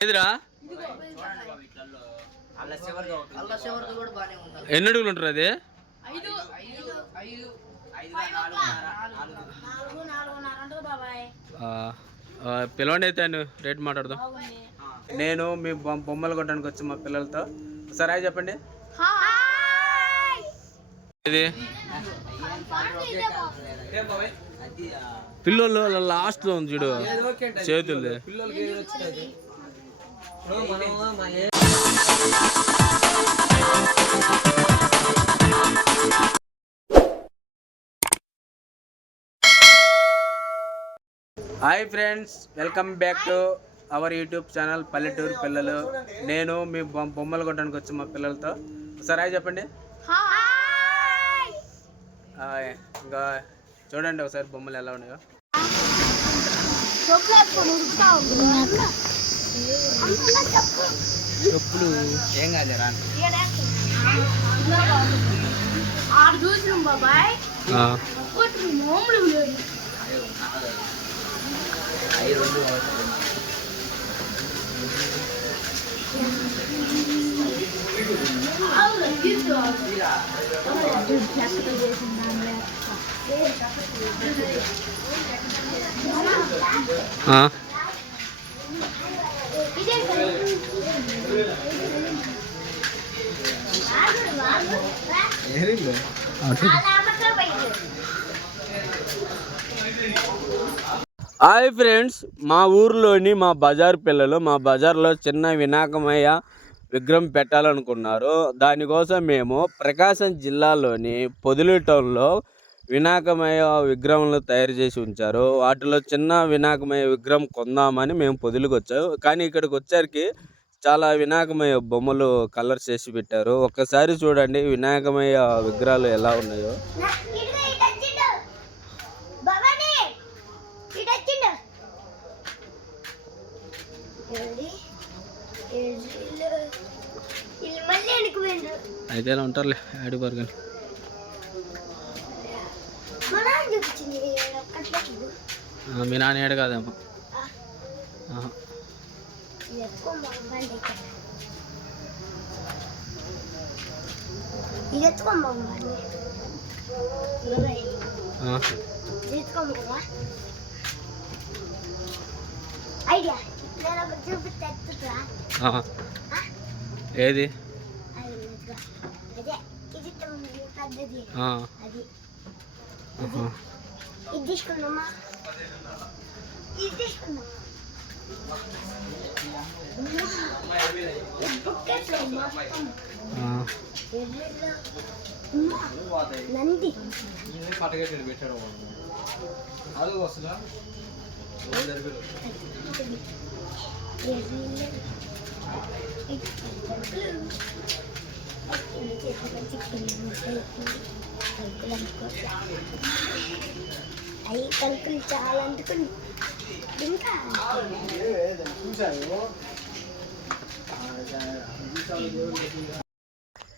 ఎదురా ఎన్ని అడుగులు ఉంటారు అది? పిలవండి అయితే రేట్ మాట్లాడదాం. నేను మీ బొమ్మ- బొమ్మలు కొట్టడానికి వచ్చి మా పిల్లలతో. సరే చెప్పండి. ఇది పిల్లలు లాస్ట్లో ఉంది చూడు. చేతులు hi friends welcome back to our YouTube channel పల్లెటూరు పిల్లలు. నేను మీ బొమ్మ- బొమ్మలు కొట్టడానికి వచ్చి మా పిల్లలతో. సరే హాయ్ చెప్పండి. ఇంకా చూడండి ఒకసారి బొమ్మలు ఎలా ఉన్నాయో. చెప్పులు ఏం కాలేరా ఆడు చూసినాం బాబాయ్ కొట్టు మామూలు లేదు హాయ్ ఫ్రెండ్స్ మా ఊర్లోని మా బజార్ పిల్లలు మా బజార్లో చిన్న వినాయకమయ్య విగ్రహం పెట్టాలనుకున్నారు. దానికోసం మేము ప్రకాశం జిల్లాలోని పొదిలి టౌన్లో వినాయకమయ్య విగ్రహంలో తయారు చేసి ఉంచారు. వాటిలో చిన్న వినాయకమయ్య విగ్రహం కొందామని మేము పొదిలికి వచ్చాము. కానీ ఇక్కడికి వచ్చరికి చాలా వినాయకమయ్య బొమ్మలు కలర్స్ చేసి పెట్టారు. ఒక్కసారి చూడండి వినాయకమయ్య విగ్రహాలు ఎలా ఉన్నాయో. అయితే ఇలా ఉంటారులే ఆడిపోరు కానీ. మా నాన్న ఏడు కాదేమో. ఇది ఎత్తుకో మా బండి ఇక్కడ. ఇది ఎత్తుకో మా బండి. బాబాయ్, ఆ, ఇది ఎత్తుకో మా బాబా. ఐడియా నేను ఒకటి చూపిస్తే ఎత్తుకురా ఆ. ఏది ఇది ఆహా. ఇది తీసుకుందామా పెట్టాడు తీసుకుందాం ఈ అవి కలుపులు చాలా అందుకుని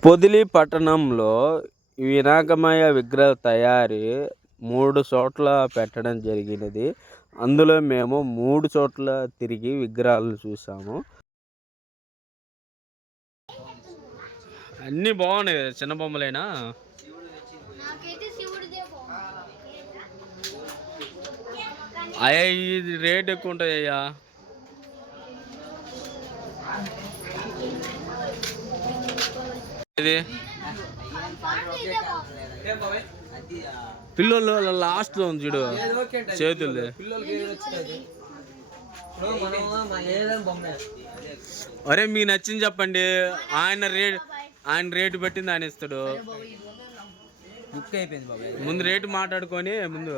పొదిలి పట్టణంలో ఈ వినాయకమయ విగ్రహ తయారీ మూడు చోట్ల పెట్టడం జరిగినది. అందులో మేము మూడు చోట్ల తిరిగి విగ్రహాలను చూసాము అన్నీ బాగున్నాయి చిన్న బొమ్మలైనా? అయ్యా ఇది రేట్ ఎక్కువ ఉంటుంది అయ్యా. ఇది పిల్లలు లాస్ట్లో ఉంది చూడు చేతులు అరే మీకు నచ్చింది చెప్పండి. ఆయన రేట్ ఆయన రేటు పెట్టింది ఆయన ఇస్తాడు. బుక్ అయిపోయింది బాబాయ్. ముందు రేటు మాట్లాడుకొని ముందు?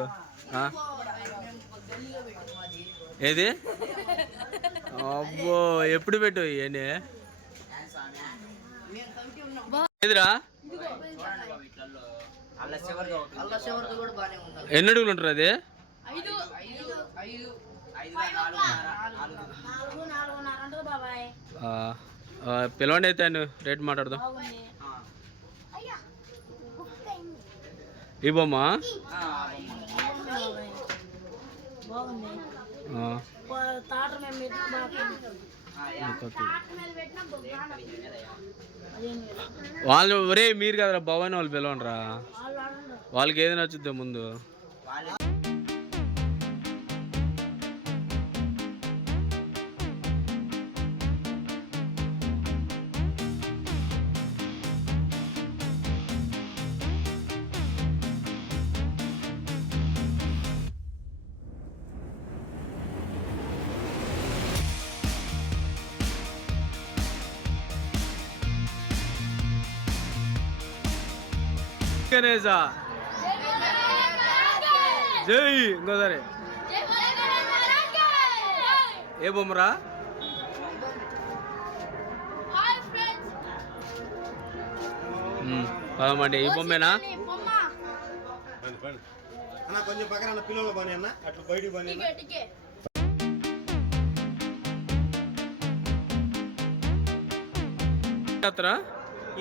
ఏది? అబ్బో ఎప్పుడు పెట్టు ఇవన్నీ? ఏదిరా? అల్ల చివరిది అల్ల చివరిది కూడా బానే ఉంది ఎన్ని అడుగులు ఉంటారు అది? పిలవండి అయితే రేటు మాట్లాడదాం. ఈ బొమ్మ బాగుంది ఆ, తాట మేము వాళ్ళు ఒరే మీరు కదరా భవాని వాళ్ళు పిలవండిరా. వాళ్ళకి ఏది నచ్చుద్ది ముందు? గణేశా జై ఇంకోసారి. ఏ బొమ్మరా? పదమండి ఈ బొమ్మేనా? అన్న కొంచెం పక్కన అన్న పిల్లలు పని అన్న. అట్లా బయటికి అత్తరా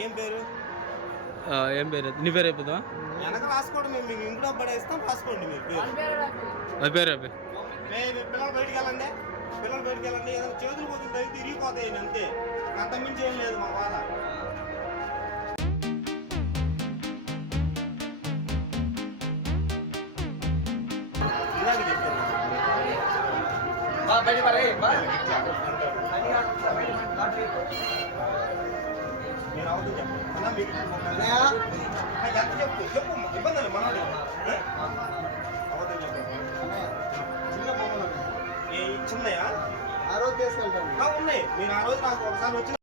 ఏం పేరు? ఏం పేరు? నీ పేరు అయిపోతుందా వెనక రాసుకోవడం మేము మీకు ఇంట్లో పడేస్తాం రాసుకోండి మీరు పేరు అది పేరు మీ పిల్లలు బయటికి వెళ్ళండి పిల్లలు బయటికి వెళ్ళండి ఏదైనా చేతులు పోతుంది తగ్గి తిరిగిపోతాయండి అంతే అంత. మించి ఏం లేదు మా బాధ. ఇందాక చెప్పాను చెప్పు అన్న మీకు ఆ, ఎంత చెప్పు చెప్పు ఇబ్బంది మనోడు చెప్పు చిన్న బొమ్మలు ఏ చిన్నయా ఆ రోజు తీసుకెళ్తాను ఉన్నాయి మీరు ఆ రోజు నాకు ఒకసారి వచ్చి